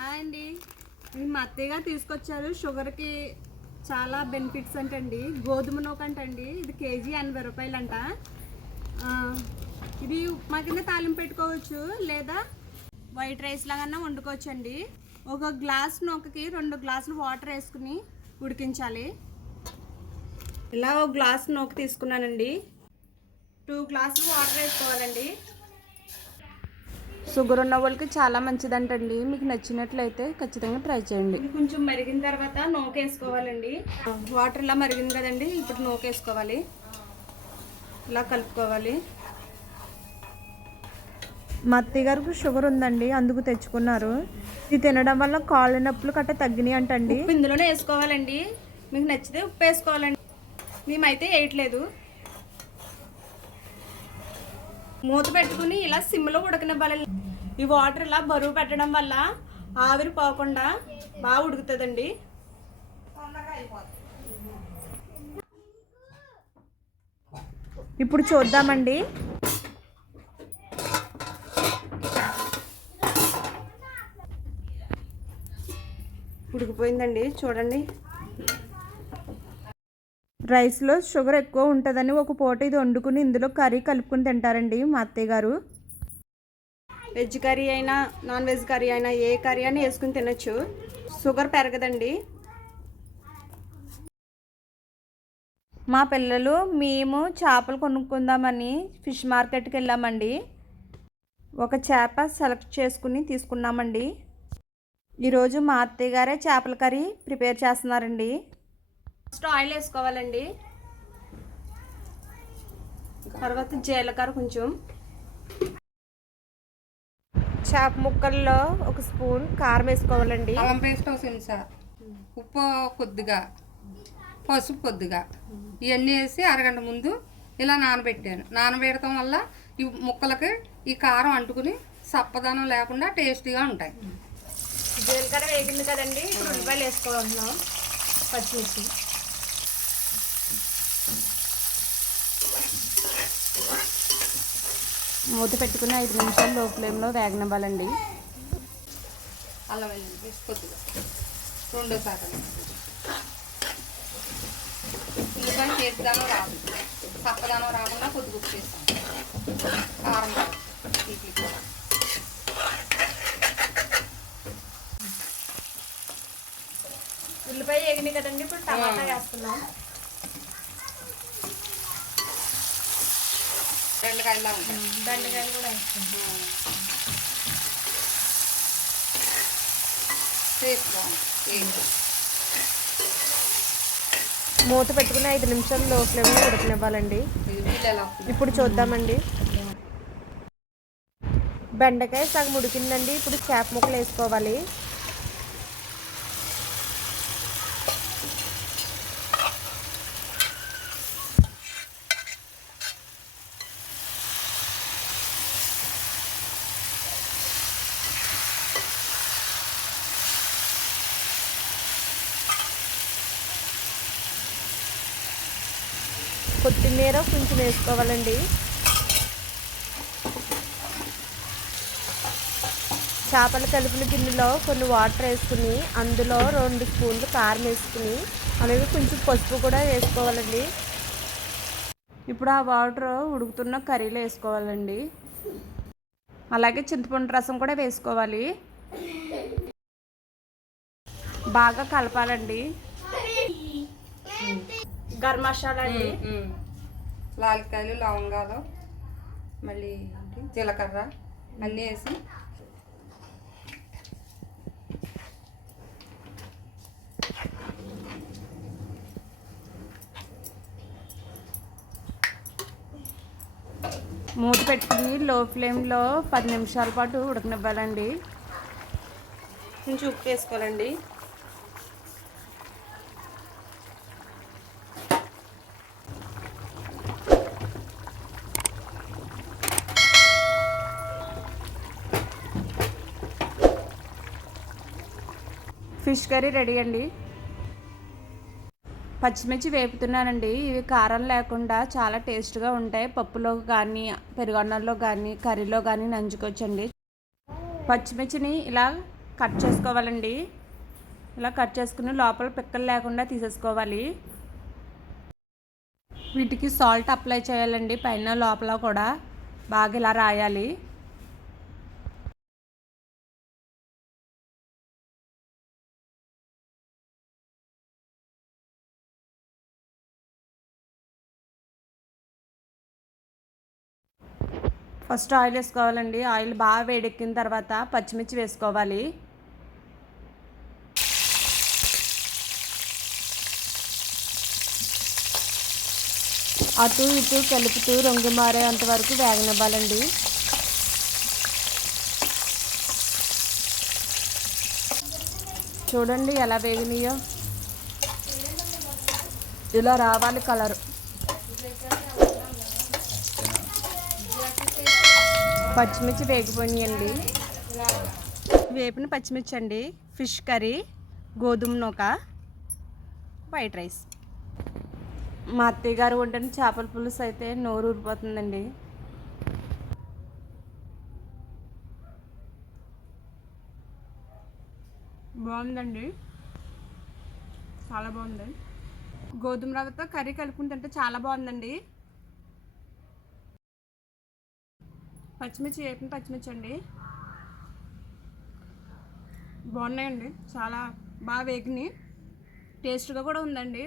Hi అండి. మా అత్తయ్య గారు తీసుకొచ్చారు. షుగర్కి చాలా బెనిఫిట్స్ అంటండి. గోధుమ నూక అంటండి. ఇది కేజీ 80 రూపాయలు అంట. ఇది ఉప్మా కింద తాలింపు పెట్టుకోవచ్చు, లేదా వైట్ రైస్ లాగా వండుకోవచ్చు అండి. ఒక గ్లాస్ నూకకి 2 గ్లాసులు వాటర్ వేసుకుని ఉడికించాలి. ఇలా ఒక గ్లాస్ నూక తీసుకున్నానండి. 2 గ్లాసులు వాటర్ వేసుకోవాలండి. షుగర్ ఉన్న వాళ్ళకి చాలా మంచిదంటండి. మీకు నచ్చినట్లయితే ఖచ్చితంగా ట్రై చేయండి. కొంచెం మరిగిన తర్వాత నూక వేసుకోవాలండి. వాటర్ ఇలా మరిగింది కదండి, ఇప్పుడు నూక వేసుకోవాలి. ఇలా కలుపుకోవాలి. మా అత్తయ్య గారికి షుగర్ ఉందండి, అందుకు తెచ్చుకున్నారు. ఇది తినడం వల్ల కాళ్ళ నొప్పులు కట్ట తగ్గినాయి అంటండి. ఉప్పు ఇందులోనే వేసుకోవాలండి. మీకు నచ్చితే ఉప్పు వేసుకోవాలండి. మేమైతే వేయట్లేదు. మూత పెట్టుకుని ఇలా సిమ్లో ఉడకనివ్వాలి. ఈ వాటర్ ఇలా బరువు పెట్టడం వల్ల ఆవిరి పోకుండా బాగా ఉడుకుతుందండి. ఇప్పుడు చూద్దామండి. ఉడికిపోయిందండి, చూడండి. రైస్లో షుగర్ ఎక్కువ ఉంటుందని ఒక పూట ఇది వండుకుని ఇందులో కర్రీ కలుపుకుని తింటారండి మా అత్తయ్య గారు. వెజ్ కర్రీ అయినా నాన్ వెజ్ కర్రీ అయినా ఏ కర్రీ అయినా వేసుకుని తినచ్చు. షుగర్ పెరగదండి. మా పిల్లలు మేము చేపలు కొనుక్కుందామని ఫిష్ మార్కెట్కి వెళ్ళామండి. ఒక చేప సెలెక్ట్ చేసుకుని తీసుకున్నామండి. ఈరోజు మా అత్తయ్య గారే చేపల కర్రీ ప్రిపేర్ చేస్తున్నారండి. ఫస్ట్ ఆయిల్ వేసుకోవాలండి. తర్వాత జీలకర్ర, కొంచెం చేప ముక్కల్లో ఒక స్పూన్ కారం వేసుకోవాలండి. అల్లం పేస్ట్ ఒక చెంచా, ఉప్పు కొద్దిగా, పసుపు కొద్దిగా, ఇవన్నీ వేసి అరగంట ముందు ఇలా నానబెట్టాను. నానబెడటం వల్ల ఈ ముక్కలకి ఈ కారం అంటుకుని సప్పదనం లేకుండా టేస్టీగా ఉంటాయి. జీలకర్ర వేగింది కదండి, ఇప్పుడు ఉల్లిపాయలు వేసుకోవాలన్నాం. పచ్చిమిర్చి, మూత పెట్టుకుని 5 నిమిషాలు లో ఫ్లేమ్లో వేగనివ్వాలండి. అల్లం వెల్లుల్లి పేస్ట్ కొద్దిగా, 2 శాతం. ఉల్లిపాయ చేతిదానం రాదు, సప్పదానం రాకుండా కొద్దిగా ఉప్పు వేస్తాం. కారం రాదు. ఉల్లిపాయ వేగింది కదండి, ఇప్పుడు టమాటా వేస్తున్నాం. బెండకాయలా ఉంటాయి. బెండకాయలు కూడా వేస్తున్నాం. టేస్ట్ బాగుంది. మూత పెట్టుకుని 5 నిమిషాలు లో ఫ్లేమ్లో ఉడకనివ్వాలండి. ఇప్పుడు చూద్దామండి. బెండకాయ సగం ఉడికిందండి. ఇప్పుడు చేప ముక్కలు వేసుకోవాలి. కొత్తిమీర కొంచెం వేసుకోవాలండి. చేపల కలిపిన గిన్నెలో కొన్ని వాటర్ వేసుకుని అందులో 2 స్పూన్లు కారం వేసుకుని అలాగే కొంచెం పసుపు కూడా వేసుకోవాలండి. ఇప్పుడు ఆ వాటర్ ఉడుకుతున్న కర్రీలో వేసుకోవాలండి. అలాగే చింతపండు రసం కూడా వేసుకోవాలి. బాగా కలపాలండి. గరం మసాలా అండి, లాలికాయలు, లవంగాలు, మళ్ళీ జీలకర్ర అన్నీ వేసి మూత పెట్టుకుని లో ఫ్లేమ్లో 10 నిమిషాల పాటు ఉడకనివ్వాలండి. కొంచెం ఉప్పు వేసుకోవాలండి. ఫిష్ కర్రీ రెడీ అండి. పచ్చిమిర్చి వేపుతున్నానండి. ఇవి కారం లేకుండా చాలా టేస్ట్గా ఉంటాయి. పప్పులో కానీ, పెరుగన్నంలో కానీ, కర్రీలో కానీ నంచుకోవచ్చండి. పచ్చిమిర్చిని ఇలా కట్ చేసుకోవాలండి. ఇలా కట్ చేసుకుని లోపల పిక్కలు లేకుండా తీసేసుకోవాలి. వీటికి సాల్ట్ అప్లై చేయాలండి, పైన లోపల కూడా బాగా ఇలా రాయాలి. ఫస్ట్ ఆయిల్ వేసుకోవాలండి. ఆయిల్ బాగా వేడెక్కిన తర్వాత పచ్చిమిర్చి వేసుకోవాలి. అటు ఇటు కలుపుతూ రంగు మారేంత వరకు వేగనివ్వాలండి. చూడండి ఎలా వేగినాయో, ఇలా రావాలి కలర్. పచ్చిమిర్చి వేగిపోయినాయండి. వేపిన పచ్చిమిర్చి అండి. ఫిష్ కర్రీ, గోధుమ నూక, వైట్ రైస్. మా అత్తయ్య గారు వండిన చేపల పులుసు అయితే నోరు ఊరిపోతుందండి. బాగుందండి, చాలా బాగుంది. గోధుమ రవ్వతో కర్రీ కలుపుకుని తింటే చాలా బాగుందండి. పచ్చిమిర్చి వేపిన పచ్చిమిర్చి అండి, బాగున్నాయండి, చాలా బాగా వేగినాయి, టేస్ట్గా కూడా ఉందండి.